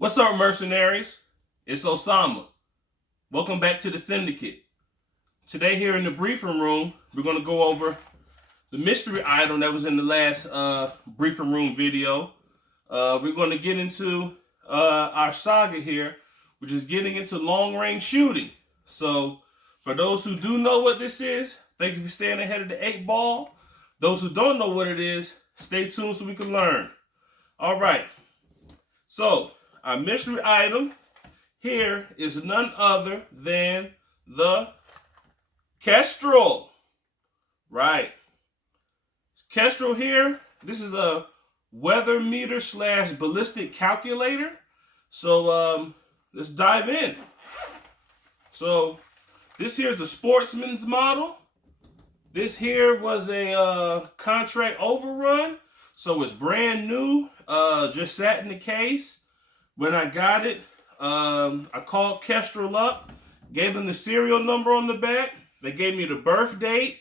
What's up, mercenaries? It's Osama. Welcome back to the Syndicate. Today here in the briefing room, we're going to go over the mystery item that was in the last briefing room video. We're going to get into our saga here, which is getting into long-range shooting. So, for those who do know what this is, thank you for staying ahead of the 8-ball. Those who don't know what it is, stay tuned so we can learn. All right. So, our mystery item here is none other than the Kestrel. Right. Kestrel here, this is a weather meter / ballistic calculator. So let's dive in. So this here is the Sportsman's model. This here was a contract overrun. So it's brand new, just sat in the case. When I got it, I called Kestrel up, gave them the serial number on the back. They gave me the birth date.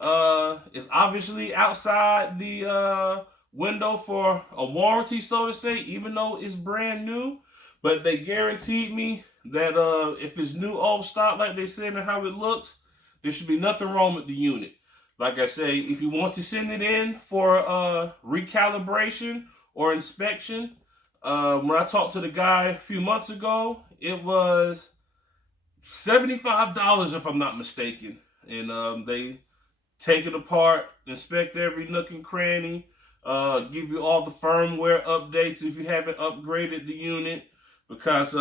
It's obviously outside the window for a warranty, so to say, even though it's brand new. But they guaranteed me that if it's new old stock, like they said, and how it looks, there should be nothing wrong with the unit. Like I say, if you want to send it in for recalibration or inspection, when I talked to the guy a few months ago, it was $75 if I'm not mistaken. And they take it apart, inspect every nook and cranny, give you all the firmware updates if you haven't upgraded the unit. Because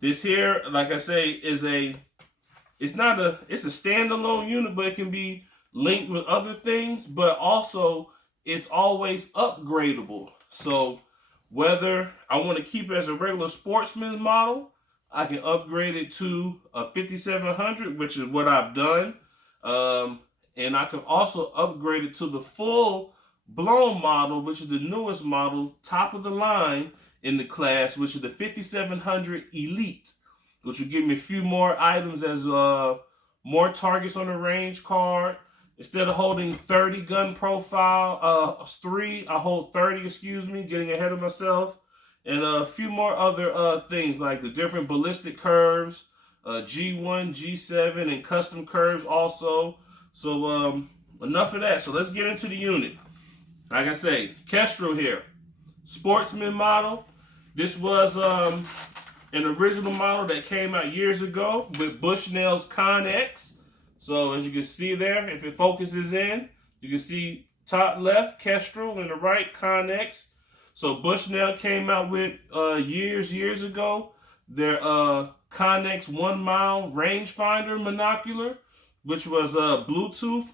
this here, like I say, it's a standalone unit, but it can be linked with other things, but also it's always upgradable. So whether I want to keep it as a regular Sportsman model, I can upgrade it to a 5700, which is what I've done. And I can also upgrade it to the full blown model, which is the newest model, top of the line in the class, which is the 5700 Elite, which will give me a few more items as more targets on the range card. Instead of holding 30 gun profile, I hold 30, getting ahead of myself. And a few more other things like the different ballistic curves, G1, G7, and custom curves also. So enough of that. So let's get into the unit. Like I say, Kestrel here. Sportsman model. This was an original model that came out years ago with Bushnell's Connex. So as you can see there, if it focuses in, you can see top left Kestrel and the right Connex. So Bushnell came out with years ago their Connex 1 mile rangefinder monocular, which was Bluetooth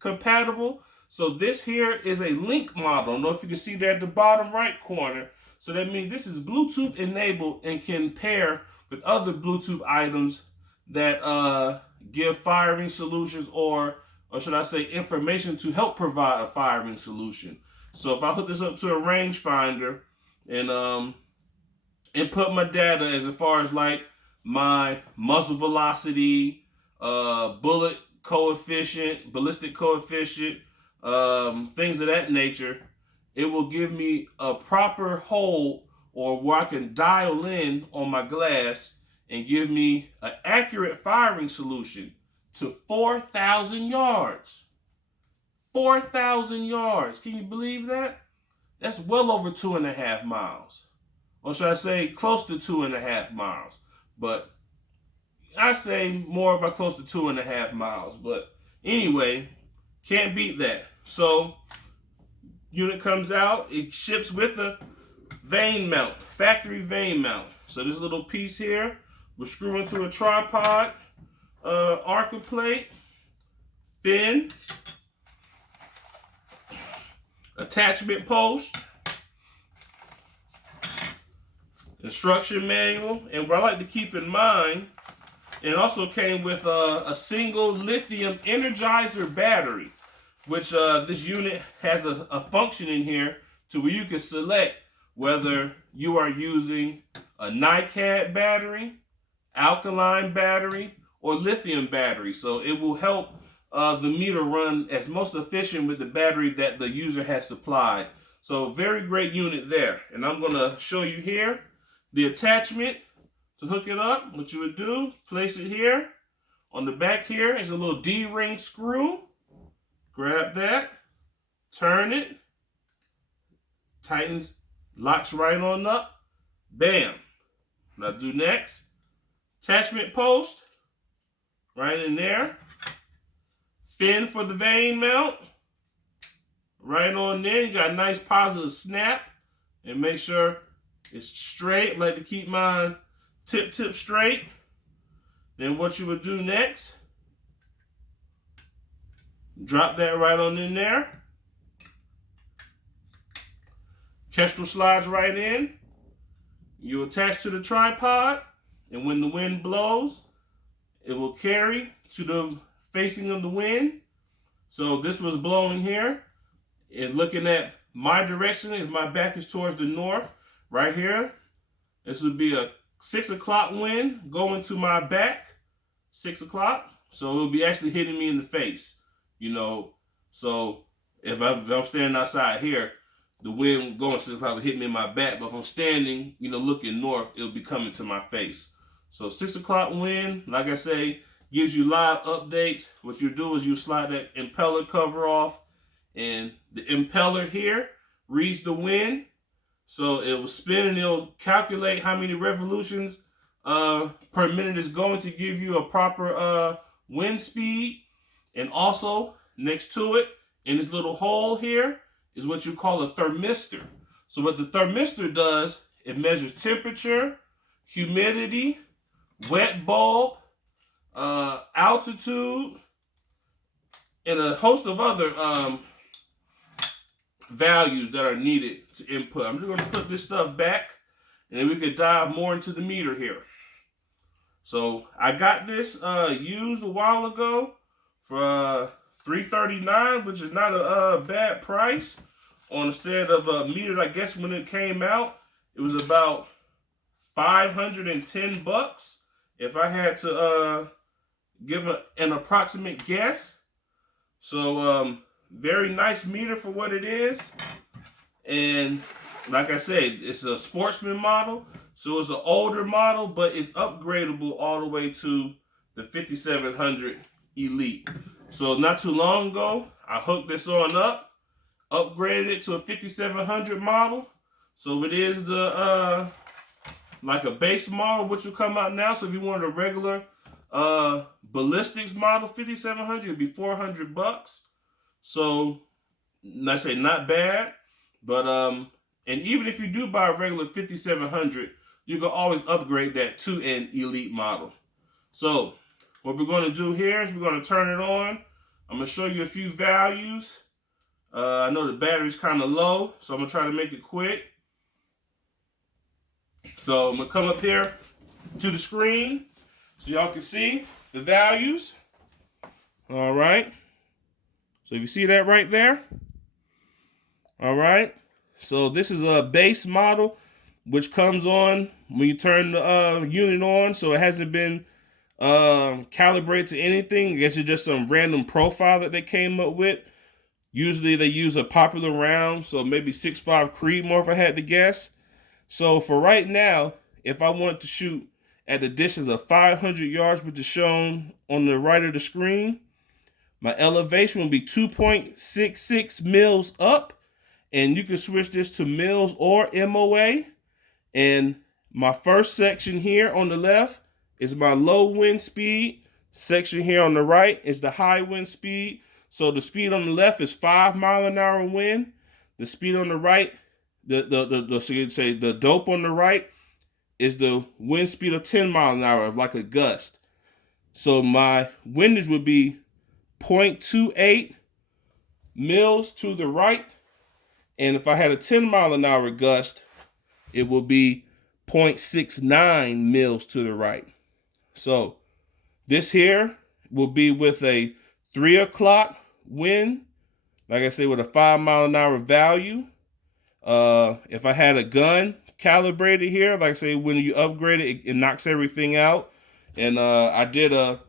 compatible. So this here is a link model. I don't know if you can see that at the bottom right corner. So that means this is Bluetooth enabled and can pair with other Bluetooth items that give firing solutions, or should I say information to help provide a firing solution. So if I hook this up to a rangefinder and input my data as far as like my muzzle velocity, bullet coefficient, ballistic coefficient, things of that nature, it will give me a proper hold, or where I can dial in on my glass and give me an accurate firing solution to 4,000 yards. 4,000 yards. Can you believe that? That's well over 2.5 miles. Or should I say close to 2.5 miles. But I say more about close to 2.5 miles. But anyway, can't beat that. So unit comes out, it ships with a vane mount, factory vane mount. So this little piece here will screw into a tripod, arca plate, fin, attachment post, instruction manual, and what I like to keep in mind, it also came with a single lithium energizer battery, which this unit has a function in here to where you can select whether you are using a NiCad battery, alkaline battery, or lithium battery. So it will help the meter run as most efficient with the battery that the user has supplied. So very great unit there. And I'm gonna show you here the attachment to hook it up. What you would do, place it here. On the back here is a little D-ring screw. Grab that, turn it, tightens, locks right on up. Bam. Now do next. Attachment post, right in there. Fin for the vane mount, right on there. You got a nice positive snap, and make sure it's straight. I like to keep mine tip straight. Then what you would do next, drop that right on in there. Kestrel slides right in. You attach to the tripod, and when the wind blows, it will carry to the facing of the wind. So this was blowing here, and looking at my direction, if my back is towards the north, right here, this would be a 6 o'clock wind going to my back, 6 o'clock. So it will be actually hitting me in the face, you know. So if I'm standing outside here, the wind going 6 o'clock will hit me in my back. But if I'm standing, you know, looking north, it'll be coming to my face. So 6 o'clock wind, like I say, gives you live updates. What you do is you slide that impeller cover off, and the impeller here reads the wind. So it will spin and it'll calculate how many revolutions per minute is going to give you a proper wind speed. And also next to it, in this little hole here, is what you call a thermistor. So what the thermistor does, it measures temperature, humidity, wet bulb, altitude, and a host of other values that are needed to input. I'm just going to put this stuff back, and then we can dive more into the meter here. So I got this used a while ago for $339, which is not a bad price on a set of meters. I guess when it came out, it was about $510 if I had to give an approximate guess. So very nice meter for what it is. And like I said, it's a Sportsman model, so it's an older model, but it's upgradable all the way to the 5700 Elite. So not too long ago, I hooked this on up, upgraded it to a 5700 model. So it is the like a base model, which will come out now. So if you wanted a regular Ballistics model 5700, it'd be $400. So I say not bad, but and even if you do buy a regular 5700, you can always upgrade that to an Elite model. So what we're going to do here is we're going to turn it on. I'm going to show you a few values. I know the battery's kind of low, so I'm going to try to make it quick. So I'm going to come up here to the screen so y'all can see the values. All right. So you see that right there? All right. So this is a base model, which comes on when you turn the unit on. So it hasn't been calibrated to anything. I guess it's just some random profile that they came up with. Usually they use a popular round, so maybe 6.5 Creedmoor if I had to guess. So for right now, if I want to shoot at a distance of 500 yards, which is shown on the right of the screen, my elevation will be 2.66 mils up, and you can switch this to mils or MOA. And my first section here on the left is my low wind speed. Section here on the right is the high wind speed. So the speed on the left is 5 mile-an-hour wind. The speed on the right, so you'd say the dope on the right is the wind speed of 10 mile-an-hour, like a gust. So my windage would be 0.28 mils to the right. And if I had a 10 mile-an-hour gust, it will be 0.69 mils to the right. So this here will be with a 3 o'clock wind, like I said, with a 5 mile-an-hour value. If I had a gun calibrated here, like I say, when you upgrade it, it knocks everything out. And I did a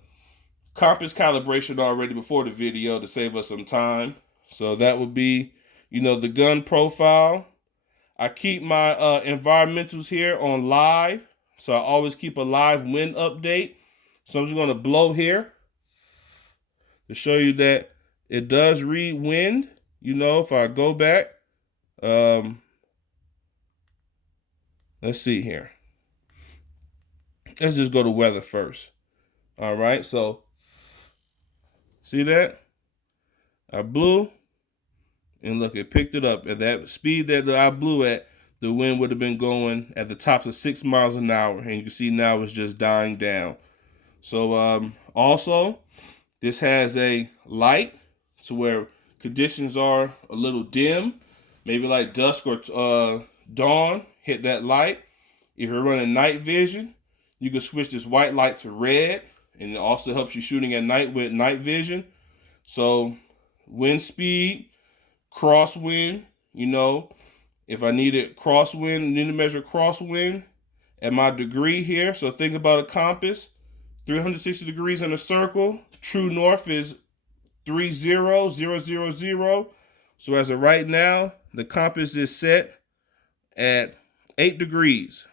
compass calibration already before the video to save us some time. So that would be you know, the gun profile. I keep my environmentals here on live. So I always keep a live wind update. So I'm just going to blow here to show you that it does read wind. You know, if I go back, let's see here. Let's just go to weather first. All right, so see that? I blew, and look, it picked it up. At that speed that I blew at, the wind would have been going at the tops of 6 miles an hour. And you can see now it's just dying down. So also, this has a light, so where conditions are a little dim, maybe like dusk or dawn, hit that light. If you're running night vision, you can switch this white light to red, and it also helps you shooting at night with night vision. So wind speed, crosswind, you know, if I needed crosswind, need to measure crosswind at my degree here. So think about a compass, 360 degrees in a circle. True north is 30000. So as of right now, the compass is set at 8 degrees.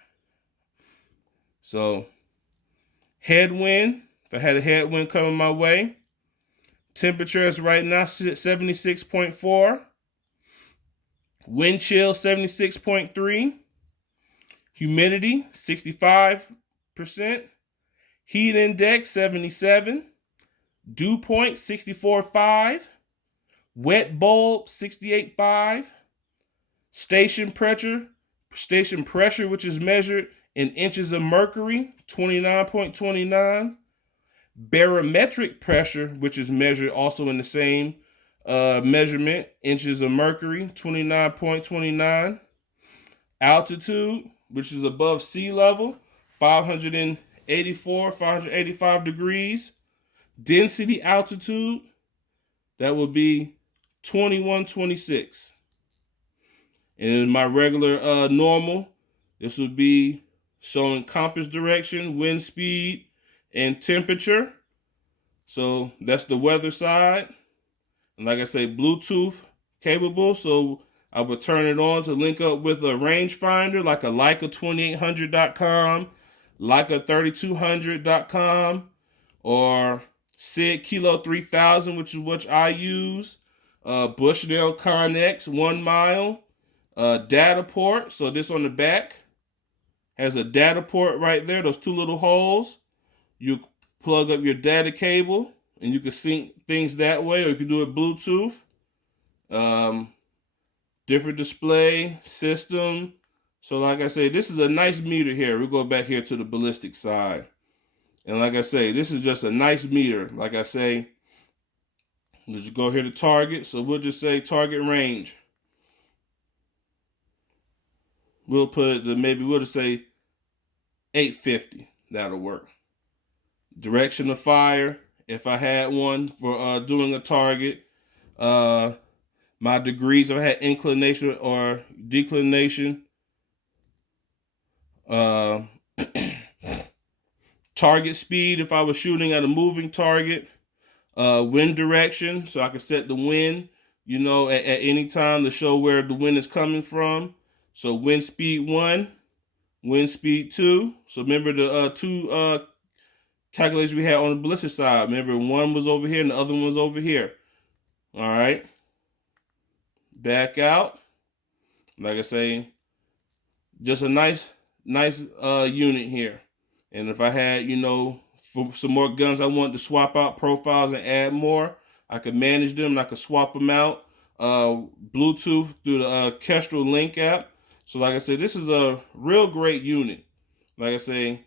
So headwind, if I had a headwind coming my way, temperature is right now 76.4. Wind chill 76.3. Humidity 65%. Heat index 77. Dew point 64.5. Wet bulb 68.5. Station pressure, which is measured in inches of mercury, 29.29. Barometric pressure, which is measured also in the same measurement, inches of mercury, 29.29. Altitude, which is above sea level, 585 degrees. Density altitude, that would be 2126. And in my regular normal, this would be showing compass direction, wind speed, and temperature. So that's the weather side. And like I say, Bluetooth capable. So I would turn it on to link up with a rangefinder like a Leica2800.com, Leica3200.com, or SIG Kilo 3000, which is what I use. Bushnell Connex 1 mile. Data port. So this on the back has a data port right there. Those two little holes. You plug up your data cable and you can sync things that way, or you can do it Bluetooth. Different display system. So like I say, this is a nice meter here. We'll go back here to the ballistic side. And like I say, this is just a nice meter. Like I say, let's go here to target. So we'll just say target range. We'll put it to maybe we'll just say 850. That'll work. Direction of fire, if I had one for doing a target. My degrees, if I had inclination or declination. Target speed, if I was shooting at a moving target. Wind direction, so I can set the wind, you know, at any time to show where the wind is coming from. So wind speed 1, wind speed 2. So remember the two calculations we had on the ballistic side. Remember, one was over here and the other one was over here. All right. Back out. Like I say, just a nice unit here. And if I had, you know, for some more guns I wanted to swap out profiles and add more, I could manage them and I could swap them out. Bluetooth through the Kestrel Link app. So like I said, this is a real great unit. Like I say,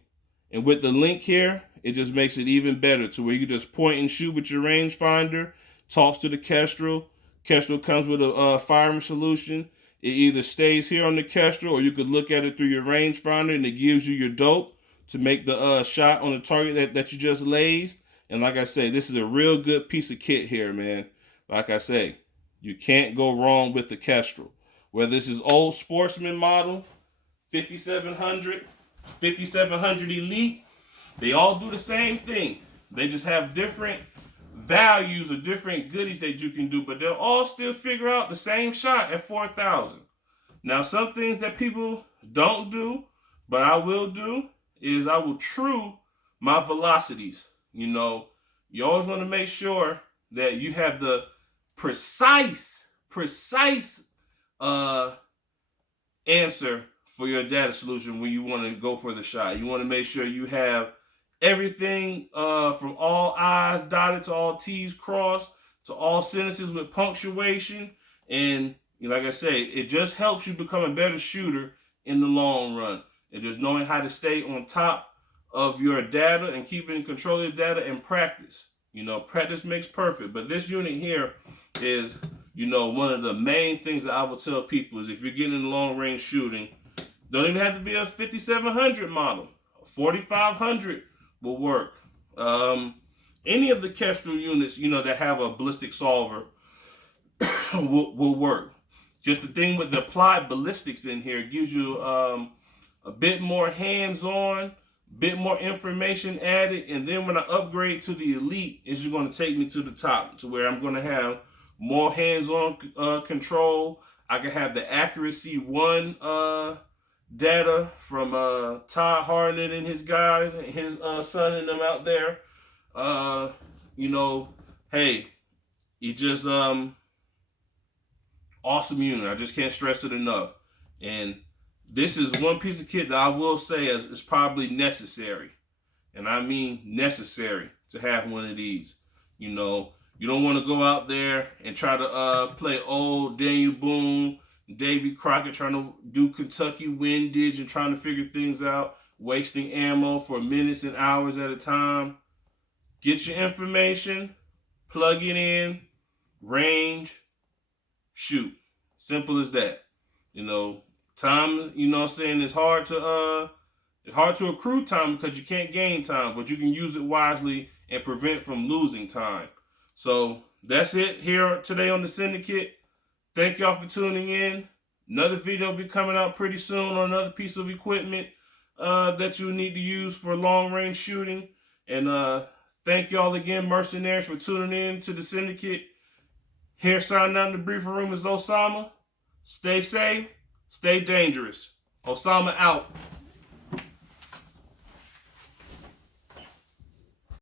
and with the link here, it just makes it even better to where you can just point and shoot with your rangefinder, talks to the Kestrel. Kestrel comes with a firing solution. It either stays here on the Kestrel or you could look at it through your rangefinder and it gives you your dope to make the shot on the target that you just lased. And like I say, this is a real good piece of kit here, man. Like I say, you can't go wrong with the Kestrel. Whether this is old Sportsman model, 5700, 5700 Elite, they all do the same thing. They just have different values or different goodies that you can do, but they'll all still figure out the same shot at 4,000. Now, some things that people don't do, but I will do, is I will true my velocities. You always want to make sure that you have the precise answer for your data solution when you want to go for the shot. You want to make sure you have everything from all I's dotted to all T's crossed to all sentences with punctuation. And like I say, it just helps you become a better shooter in the long run. And just knowing how to stay on top of your data and keeping control of your data and practice. Practice makes perfect. But this unit here is, one of the main things that I will tell people is if you're getting into long range shooting, don't even have to be a 5700 model. A 4500 will work. Any of the Kestrel units, that have a ballistic solver will work. Just the thing with the applied ballistics in here gives you a bit more hands-on, bit more information added, and then when I upgrade to the elite, it's just going to take me to the top, to where I'm going to have more hands-on control. I can have the accuracy one data from Todd Harnett and his guys, and his son and them out there. Hey, he just awesome unit. I just can't stress it enough. And this is one piece of kit that I will say is probably necessary. And I mean necessary to have one of these. You don't want to go out there and try to play old Daniel Boone, Davy Crockett, trying to do Kentucky windage and trying to figure things out, wasting ammo for minutes and hours at a time. Get your information, plug it in, range, shoot. Simple as that. Time, it's hard to accrue time because you can't gain time, but you can use it wisely and prevent from losing time. So that's it here today on the Syndicate. Thank y'all for tuning in. Another video will be coming out pretty soon on another piece of equipment that you need to use for long range shooting. And thank y'all again, mercenaries, for tuning in to the Syndicate. Here signing out in the briefing room is Osama. Stay safe, stay dangerous. Osama out.